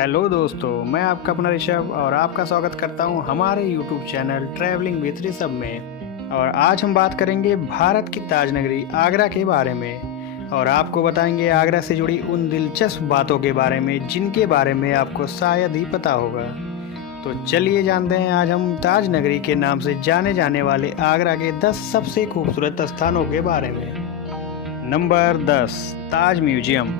Hello दोस्तों, मैं आपका अपना ऋषभ और आपका स्वागत करता हूं हमारे YouTube channel travelling with Rishabh में। और आज हम बात करेंगे भारत की ताज नगरी आगरा के बारे में और आपको बताएंगे आगरा से जुड़ी उन दिलचस्प बातों के बारे में जिनके बारे में आपको शायद ही पता होगा। तो चलिए जानते हैं आज हम ताज नगरी के नाम से जाने जाने वाले आगरा के 10 सबसे खूबसूरत स्थानों के बारे में। नंबर 10, ताज म्यूजियम।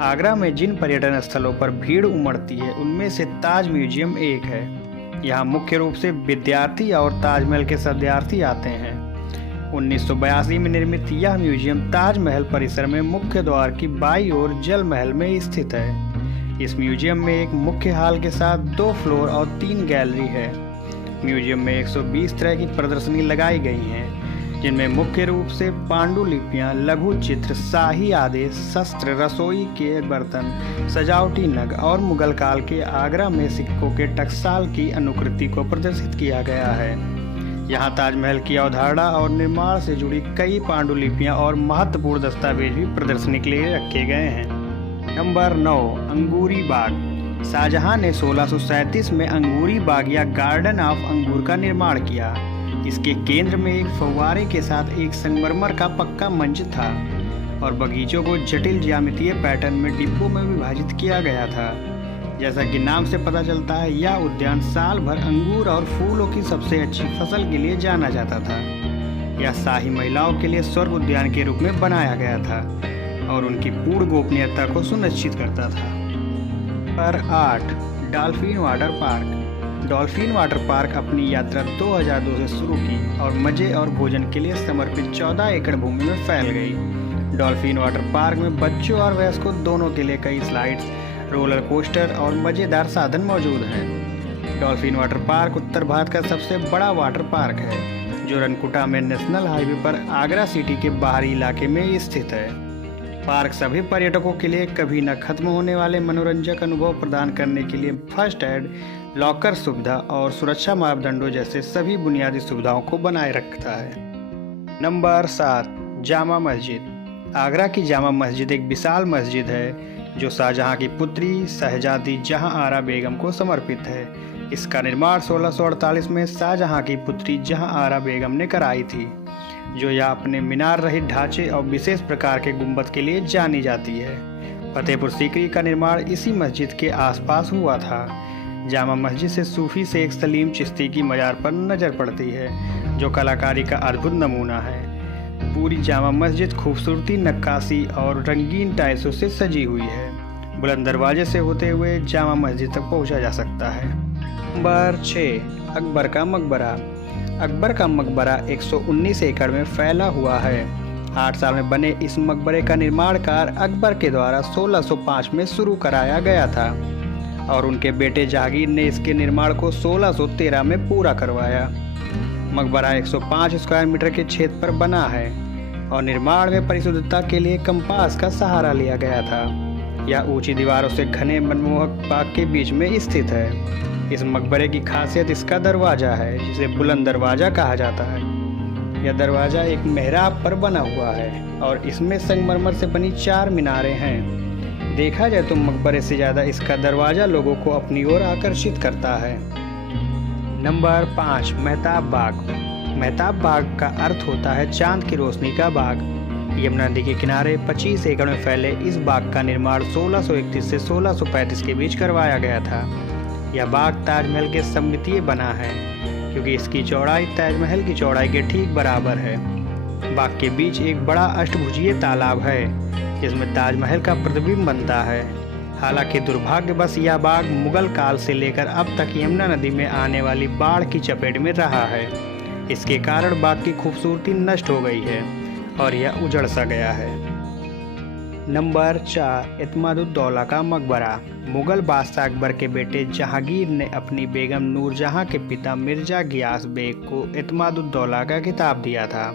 आगरा में जिन पर्यटन स्थलों पर भीड़ उमड़ती है उनमें से ताज म्यूजियम एक है। यहाँ मुख्य रूप से विद्यार्थी और ताजमहल के सदस्यार्थी आते हैं। 1982 में निर्मित यह म्यूजियम ताजमहल परिसर में मुख्य द्वार की बाईं ओर जल महल में स्थित है। इस म्यूजियम में एक मुख्य हॉल के साथ 2 फ्लोर और 3 गैलरी है। म्यूजियम में 120 तरह की प्रदर्शनी लगाई गई हैं, जिनमें मुख्य रूप से पांडुलिपियां, लघु चित्र, शाही आदेश, शस्त्र, रसोई के बर्तन, सजावटी नग और मुगल काल के आगरा में सिक्कों के टकसाल की अनुकृति को प्रदर्शित किया गया है। यहाँ ताजमहल की अवधारणा और निर्माण से जुड़ी कई पांडुलिपियां और महत्वपूर्ण दस्तावेज भी प्रदर्शनी के लिए रखे गए हैं। नंबर 9, अंगूरी बाग। शाहजहां ने 1637 में अंगूरी बाग या गार्डन ऑफ अंगूर का निर्माण किया। इसके केंद्र में एक फव्वारे के साथ एक संगमरमर का पक्का मंच था और बगीचों को जटिल ज्यामितीय पैटर्न में डिब्बों में विभाजित किया गया था। जैसा कि नाम से पता चलता है, यह उद्यान साल भर अंगूर और फूलों की सबसे अच्छी फसल के लिए जाना जाता था। यह शाही महिलाओं के लिए स्वर्ग उद्यान के रूप में बनाया गया था और उनकी पूर्ण गोपनीयता को सुनिश्चित करता था। Number 8, dolphin water park. Dolphin water park अपनी यात्रा 2002 से शुरू की और मजे और भोजन के लिए समर्पित 14 एकड़ भूमि में फैल गई। डॉल्फिन वाटर पार्क में बच्चों और वयस्कों दोनों के लिए कई स्लाइड्स, रोलर कोस्टर और मज़ेदार साधन मौजूद हैं। डॉल्फिन वाटर पार्क उत्तर भारत का सबसे बड़ा वाटर पार्क है, जो रनकुटा में नेशनल हाईवे पर आगरा सिटी के बाहरी इलाके में स्थित है। पार्क सभी पर्यटकों के लिए कभी न खत्म होने वाले मनोरंजक अनुभव प्रदान करने के लिए फर्स्ट एड, लॉकर सुविधा और सुरक्षा मापदंडों जैसे सभी बुनियादी सुविधाओं को बनाए रखता है। नंबर 7, जामा मस्जिद। आगरा की जामा मस्जिद एक विशाल मस्जिद है जो शाहजहां की पुत्री शहजादी जहां आरा बेगम को समर्पित है। इसका निर्माण 1648 में शाहजहां की पुत्री जहां आरा बेगम ने कराई थी, जो यह अपने मीनार रहित ढांचे और विशेष प्रकार के गुंबद के लिए जानी जाती है। फतेहपुर सीकरी का निर्माण इसी मस्जिद के आसपास हुआ था। जामा मस्जिद से सूफी शेख सलीम चिश्ती की मज़ार पर नज़र पड़ती है, जो कलाकारी का अद्भुत नमूना है। पूरी जामा मस्जिद खूबसूरती, नक्काशी और रंगीन टाइल्सों से सजी हुई है। बुलंद दरवाजे से होते हुए जामा मस्जिद तक पहुंचा जा सकता है। नंबर 6, अकबर का मकबरा। अकबर का मकबरा 119 एकड़ में फैला हुआ है। 8 साल में बने इस मकबरे का निर्माण कार्य अकबर के द्वारा 1605 में शुरू कराया गया था और उनके बेटे जहांगीर ने इसके निर्माण को 1613 में पूरा करवाया। मकबरा 105 स्क्वायर मीटर के क्षेत्र पर बना है और निर्माण में परिशुद्धता के लिए कंपास का सहारा लिया गया था। यह ऊंची दीवारों से घने मनमोहक बाग के बीच में स्थित है। इस मकबरे की खासियत इसका दरवाजा है, जिसे बुलंद दरवाजा कहा जाता है। यह दरवाजा एक मेहराब पर बना हुआ है और इसमें संगमरमर से बनी 4 मीनारें हैं। देखा जाए तो मकबरे से ज़्यादा इसका दरवाज़ा लोगों को अपनी ओर आकर्षित करता है। नंबर 5, मेहताब बाग। मेहताब बाग का अर्थ होता है चांद की रोशनी का बाग। यमुना नदी के किनारे 25 एकड़ में फैले इस बाग का निर्माण 1631 से 1635 के बीच करवाया गया था। यह बाग ताजमहल के सममितीय बना है, क्योंकि इसकी चौड़ाई ताजमहल की चौड़ाई के ठीक बराबर है। बाग के बीच एक बड़ा अष्टभुजीय तालाब है, जिसमें ताजमहल का प्रतिबिंब बनता है। हालांकि दुर्भाग्यवश यह बाग मुगल काल से लेकर अब तक यमुना नदी में आने वाली बाढ़ की चपेट में रहा है। इसके कारण बाग की खूबसूरती नष्ट हो गई है और यह उजड़ सा गया है। नंबर 4, इत्मादुद्दौला का मकबरा। मुगल बादशाह अकबर के बेटे जहांगीर ने अपनी बेगम नूरजहां के पिता मिर्जा गियास बेग को इत्मादुद्दौला का खिताब दिया था।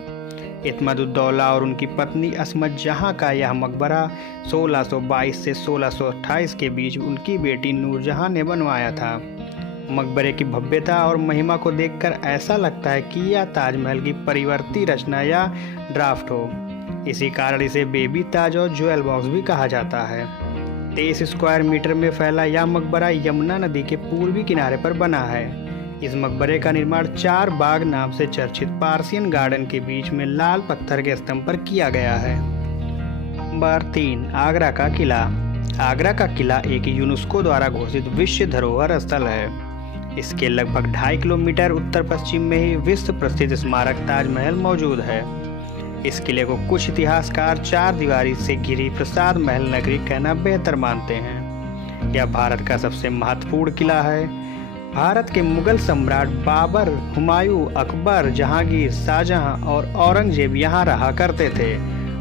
इत्मादुद्दौला और उनकी पत्नी असमत जहां का यह मकबरा 1622 से 1628 के बीच उनकी बेटी नूरजहां ने बनवाया था। मकबरे की भव्यता और महिमा को देखकर ऐसा लगता है कि यह ताजमहल की परिवर्ती रचना या ड्राफ्ट हो। इसी कारण इसे बेबी ताज और ज्वेल बॉक्स भी कहा जाता है। 23 स्क्वायर मीटर में फैला यह मकबरा यमुना नदी के पूर्वी किनारे पर बना है। इस मकबरे का निर्माण 4 बाग नाम से चर्चित पार्सियन गार्डन के बीच में लाल पत्थर के स्तंभ पर किया गया है। नंबर 3, आगरा का किला। आगरा का किला एक यूनेस्को द्वारा घोषित विश्व धरोहर स्थल है। इसके लगभग 2.5 किलोमीटर उत्तर पश्चिम में ही विश्व प्रसिद्ध स्मारक ताजमहल मौजूद है। इस किले को कुछ इतिहासकार 4 दीवारी से घिरी प्रसाद महल नगरी कहना बेहतर मानते हैं। यह भारत का सबसे महत्वपूर्ण किला है। भारत के मुगल सम्राट बाबर, हुमायूं, अकबर, जहांगीर, शाहजहां और औरंगजेब यहाँ रहा करते थे।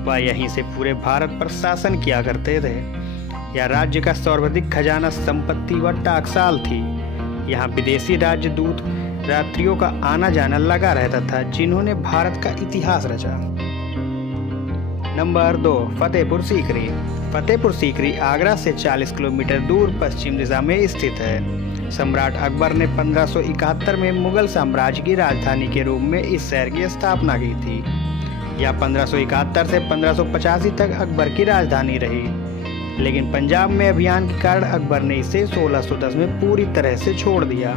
वह यहीं से पूरे भारत पर शासन किया करते थे। यह राज्य का सर्वाधिक खजाना संपत्ति व टाकसाल थी। यहाँ विदेशी राजदूत यात्रियों का आना जाना लगा रहता था, जिन्होंने भारत का इतिहास रचा। नंबर 2, फतेहपुर सीकरी। फतेहपुर सीकरी आगरा से 40 किलोमीटर दूर पश्चिम दिशा में स्थित है। सम्राट अकबर ने 1571 में मुगल साम्राज्य की राजधानी के रूप में इस शहर की स्थापना की थी। यह 1571 से 1585 तक अकबर की राजधानी रही, लेकिन पंजाब में अभियान के कारण अकबर ने इसे 1610 में पूरी तरह से छोड़ दिया।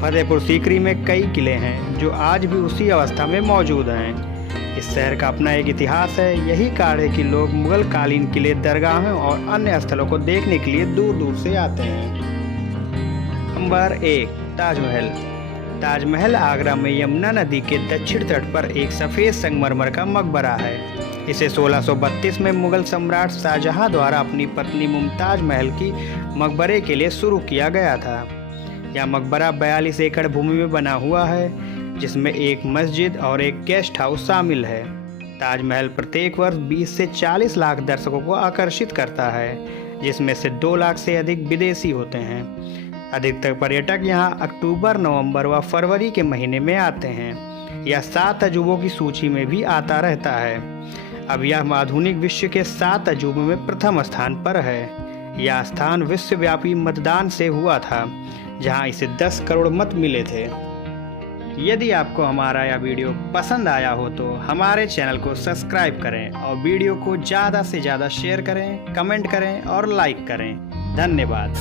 फतेहपुर सीकरी में कई किले हैं जो आज भी उसी अवस्था में मौजूद हैं। इस शहर का अपना एक इतिहास है। यही कारण है कि लोग मुगल कालीन किले, दरगाहों और अन्य स्थलों को देखने के लिए दूर दूर से आते हैं। नंबर 1, ताजमहल। ताजमहल आगरा में यमुना नदी के दक्षिण तट पर एक सफ़ेद संगमरमर का मकबरा है। इसे 1632 में मुगल सम्राट शाहजहां द्वारा अपनी पत्नी मुमताज महल की मकबरे के लिए शुरू किया गया था। यह मकबरा 42 एकड़ भूमि में बना हुआ है, जिसमें एक मस्जिद और एक गेस्ट हाउस शामिल है। ताजमहल प्रत्येक वर्ष 20 से 40 लाख दर्शकों को आकर्षित करता है, जिसमें से 2 लाख से अधिक विदेशी होते हैं। अधिकतर पर्यटक यहाँ अक्टूबर, नवंबर व फरवरी के महीने में आते हैं। यह 7 अजूबों की सूची में भी आता रहता है। अब यह आधुनिक विश्व के 7 अजूबों में प्रथम स्थान पर है। यह स्थान विश्वव्यापी मतदान से हुआ था, जहां इसे 10 करोड़ मत मिले थे। यदि आपको हमारा यह वीडियो पसंद आया हो तो हमारे चैनल को सब्सक्राइब करें और वीडियो को ज़्यादा से ज़्यादा शेयर करें, कमेंट करें और लाइक करें। धन्यवाद।